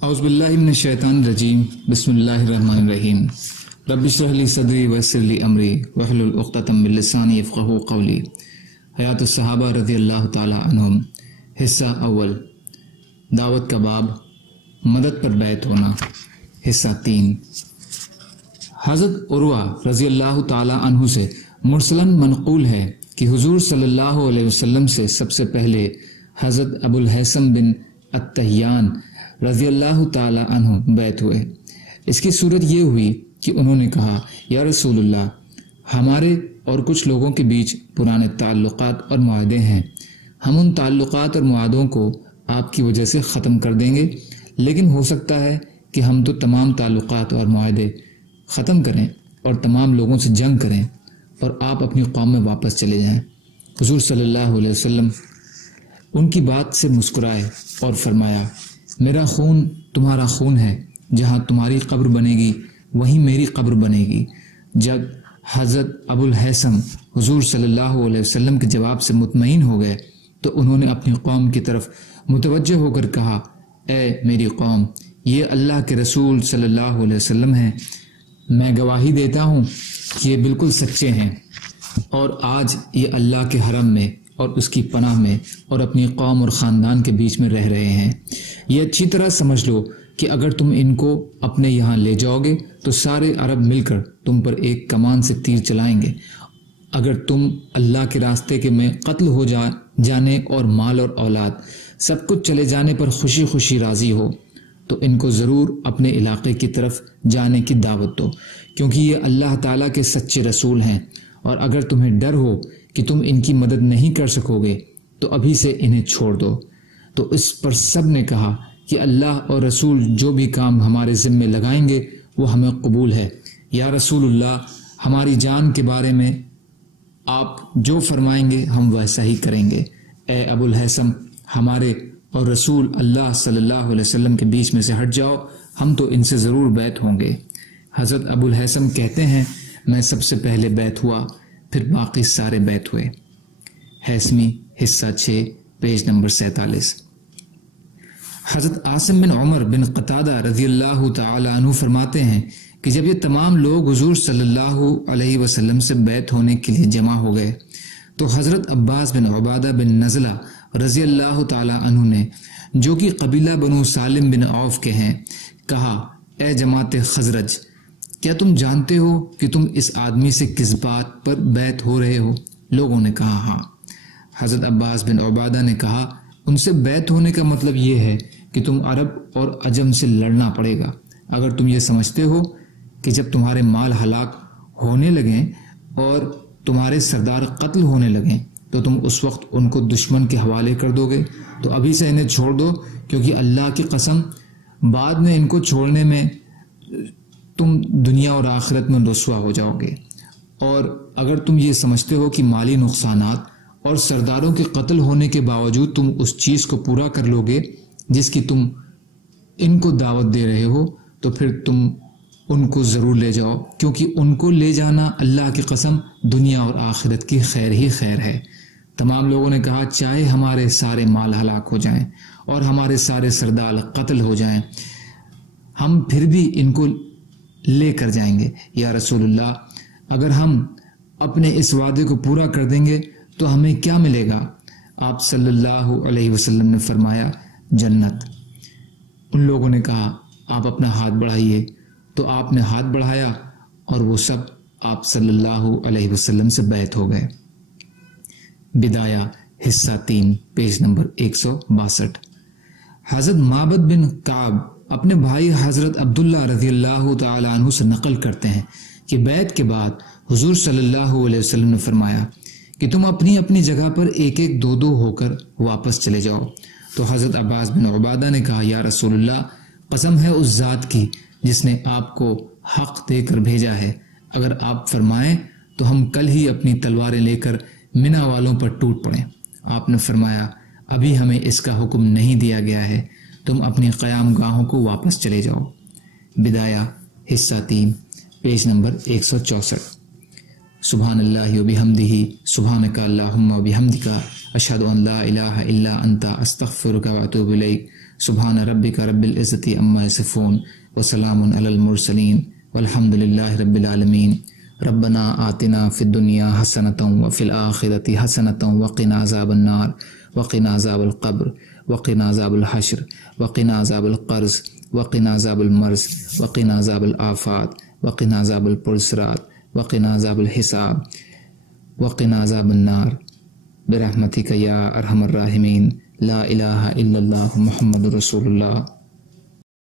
اعوذ باللہ من الشیطان الرجیم بسم اللہ الرحمن الرحیم رب اشرح لی صدری ویسر لی امری واحلل عقدۃ من لسانی یفقہوا قولی۔ حیات الصحابہ رضی اللہ تعالی عنہم، حصہ اول، دعوت کا باب، مدد پر بیعت ہونا، حصہ 3۔ حضرت عروہ رضی اللہ تعالی عنہ سے مرسلاً منقول ہے کہ حضور صلی اللہ علیہ وسلم سے سب سے پہلے حضرت ابو الہیثم بن التحیان رضی اللہ تعالی عنہ بیعت ہوئے۔ اس کی صورت یہ ہوئی کہ انہوں نے کہا، یا رسول اللہ، ہمارے اور کچھ لوگوں کے بیچ پرانے تعلقات اور معاہدے ہیں، ہم ان تعلقات اور معاہدوں کو آپ کی وجہ سے ختم کر دیں گے، لیکن ہو سکتا ہے کہ ہم تو تمام تعلقات اور معاہدے ختم کریں اور تمام لوگوں سے جنگ کریں اور آپ اپنی قوم میں واپس چلے جائیں۔ حضور صلی اللہ علیہ وسلم ان کی بات سے مسکرائے اور فرمایا، میرا خون تمہارا خون ہے، جہاں تمہاری قبر بنے گی وہیں میری قبر بنے گی۔ جب حضرت ابو الہیثم حضور صلی اللہ علیہ وسلم کے جواب سے مطمئن ہو گئے تو انہوں نے اپنی قوم کی طرف متوجہ ہو کر کہا، اے میری قوم، یہ اللہ کے رسول صلی اللہ علیہ وسلم ہیں، میں گواہی دیتا ہوں کہ یہ بالکل سچے ہیں، اور آج یہ اللہ کے حرم میں اور اس کی پناہ میں اور اپنی قوم اور خاندان کے بیچ میں رہ رہے ہیں۔ یہ اچھی طرح سمجھ لو کہ اگر تم ان کو اپنے یہاں لے جاؤ گے تو سارے عرب مل کر تم پر ایک کمان سے تیر چلائیں گے۔ اگر تم اللہ کے راستے کے میں قتل ہو جانے اور مال اور اولاد سب کچھ چلے جانے پر خوشی خوشی راضی ہو تو ان کو ضرور اپنے علاقے کی طرف جانے کی دعوت دو، کیونکہ یہ اللہ تعالیٰ کے سچے رسول ہیں، اور اگر تمہیں ڈر ہو کہ تم ان کی مدد نہیں کر سکو گے تو ابھی سے انہیں چھوڑ دو۔ تو اس پر سب نے کہا کہ اللہ اور رسول جو بھی کام ہمارے ذمے لگائیں گے وہ ہمیں قبول ہے۔ یا رسول اللہ، ہماری جان کے بارے میں آپ جو فرمائیں گے ہم ویسا ہی کریں گے۔ اے ابو الہیثم، ہمارے اور رسول اللہ صلی اللہ علیہ وسلم کے بیچ میں سے ہٹ جاؤ، ہم تو ان سے ضرور بیعت ہوں گے۔ حضرت ابو الہیثم کہتے ہیں، میں سب سے پہلے بیعت ہوا، پھر باقی سارے بیعت ہوئے۔ ہیثمی، حصہ 6، پیج نمبر 47۔ حضرت عاصم بن عمر بن قتادہ رضی اللہ تعالی عنہ فرماتے ہیں کہ جب یہ تمام لوگ حضور صلی اللہ علیہ وسلم سے بیعت ہونے کے لیے جمع ہو گئے تو حضرت عباس بن عبادہ بن نزلہ رضی اللہ تعالی عنہ نے، جو کہ قبیلہ بنو سالم بن عوف کے ہیں، کہا، اے جماعت خزرج، کیا تم جانتے ہو کہ تم اس آدمی سے کس بات پر بیعت ہو رہے ہو؟ لوگوں نے کہا، ہاں۔ حضرت عباس بن عبادہ نے کہا، ان سے بیعت ہونے کا مطلب یہ ہے کہ تم عرب اور عجم سے لڑنا پڑے گا۔ اگر تم یہ سمجھتے ہو کہ جب تمہارے مال ہلاک ہونے لگیں اور تمہارے سردار قتل ہونے لگیں تو تم اس وقت ان کو دشمن کے حوالے کر دو گے تو ابھی سے انہیں چھوڑ دو، کیونکہ اللہ کی قسم بعد میں ان کو چھوڑنے میں تم دنیا اور آخرت میں رسوا ہو جاؤ گے۔ اور اگر تم یہ سمجھتے ہو کہ مالی نقصانات اور سرداروں کے قتل ہونے کے باوجود تم اس چیز کو پورا کر لو گے جس کی تم ان کو دعوت دے رہے ہو تو پھر تم ان کو ضرور لے جاؤ، کیونکہ ان کو لے جانا اللہ کی قسم دنیا اور آخرت کی خیر ہی خیر ہے۔ تمام لوگوں نے کہا، چاہے ہمارے سارے مال ہلاک ہو جائیں اور ہمارے سارے سردار قتل ہو جائیں، ہم پھر بھی ان کو لے کر جائیں گے۔ یا رسول اللہ، اگر ہم اپنے اس وعدے کو پورا کر دیں گے تو ہمیں کیا ملے گا؟ آپ صلی اللہ علیہ وسلم نے فرمایا، جنت۔ ان لوگوں نے کہا، آپ اپنا ہاتھ بڑھائیے۔ تو آپ نے ہاتھ بڑھایا اور وہ سب آپ صلی اللہ علیہ وسلم سے بیعت ہو گئے۔ بدایہ، حصہ 3، پیج نمبر 162۔ حضرت معبد بن کعب اپنے بھائی حضرت عبداللہ رضی اللہ تعالی عنہ سے نقل کرتے ہیں کہ بیعت کے بعد حضور صلی اللہ علیہ وسلم نے فرمایا کہ تم اپنی اپنی جگہ پر ایک ایک دو دو ہو کر واپس چلے جاؤ۔ تو حضرت عباس بن عبادہ نے کہا، یا رسول اللہ، قسم ہے اس ذات کی جس نے آپ کو حق دے کر بھیجا ہے، اگر آپ فرمائیں تو ہم کل ہی اپنی تلواریں لے کر منا والوں پر ٹوٹ پڑیں۔ آپ نے فرمایا، ابھی ہمیں اس کا حکم نہیں دیا گیا ہے، تم اپنی قیام گاہوں کو واپس چلے جاؤ۔ بدایہ، حصہ 3، پیج نمبر 164۔ سبحان اللہ و بحمدہ، سبحانک اللہم و بحمدک، اشہد ان لا الہ الا انت، استغفرک و اتوب الیک۔ سبحان ربک رب العزت عما یصفون وسلام علی المرسلین والحمد للہ رب العالمین۔ ربنا آتنا فی الدنیا حسنۃ وفی الآخرۃ حسنۃ وقنا عذاب النار وقنا عذاب القبر وقنا عذاب الحشر وقنا عذاب القرض وقنا عذاب المرض وقنا عذاب الآفات وقنا عذاب الپرصراط وقنا عذاب الحساب وقنا عذاب النار برحمتک یا ارحم الراحمین۔ لا الہ الا اللہ محمد رسول اللہ۔